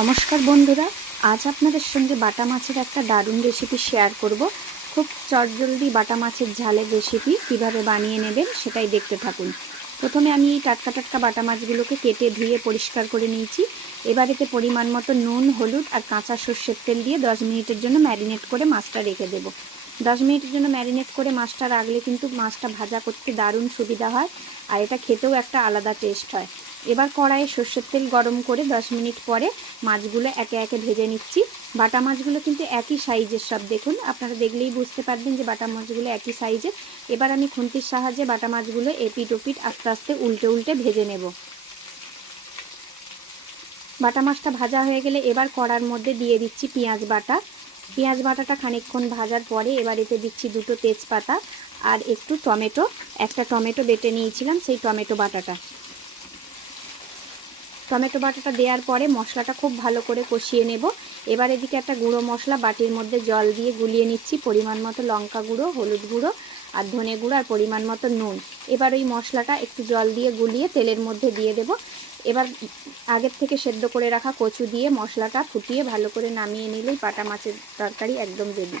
নমস্কার বন্ধুরা, আজ আপনাদের সঙ্গে বাটা মাছের একটা দারুণ রেসিপি শেয়ার করব। খুব চটজলদি বাটা মাছের ঝালের রেসিপি কিভাবে বানিয়ে নেবেন সেটাই দেখতে থাকুন। প্রথমে আমি এই টাটকা টাটকা বাটা মাছগুলোকে কেটে ধুয়ে পরিষ্কার করে নিয়েছি। এবার এতে পরিমাণ মতো নুন, হলুদ আর কাঁচা সর্ষের তেল দিয়ে 10 মিনিটের জন্য ম্যারিনেট করে মাছটা রেখে দেবো। 10 মিনিটের জন্য ম্যারিনেট করে মাছটা রাখলে কিন্তু মাছটা ভাজা করতে দারুণ সুবিধা হয়, আর এটা খেতেও একটা আলাদা টেস্ট হয়। এবার কড়াইয়ে সর্ষের তেল গরম করে 10 মিনিট পরে মাছগুলো একে একে ভেজে নিচ্ছি। বাটা মাছগুলো কিন্তু একই সাইজের সব, দেখুন আপনারা দেখলেই বুঝতে পারবেন যে বাটা মাছগুলো একই সাইজের। এবার আমি খুন্তির সাহায্যে বাটা মাছগুলো এপিট ওপিট আস্তে আস্তে উল্টে উল্টে ভেজে নেব। বাটা মাছটা ভাজা হয়ে গেলে এবার কড়ার মধ্যে দিয়ে দিচ্ছি পেঁয়াজ বাটা। পেঁয়াজ বাটাটা খানিকক্ষণ ভাজার পরে এবার এতে দিচ্ছি 2টো তেজপাতা আর একটু টমেটো। একটা টমেটো বেটে নিয়েছিলাম, সেই টমেটো বাটাটা দেওয়ার পরে মশলাটা খুব ভালো করে কষিয়ে নেব। এবার এদিকে একটা গুঁড়ো মশলা বাটির মধ্যে জল দিয়ে গুলিয়ে নিচ্ছি। পরিমাণ মতো লঙ্কা গুঁড়ো, হলুদ গুঁড়ো আর ধনে গুঁড়ো আর পরিমাণ মতো নুন। এবার ওই মশলাটা একটু জল দিয়ে গুলিয়ে তেলের মধ্যে দিয়ে দেব। এবার আগের থেকে সেদ্ধ করে রাখা কচু দিয়ে মশলাটা ফুটিয়ে ভালো করে নামিয়ে নিলেই বাটা মাছের তরকারি একদম রেডি।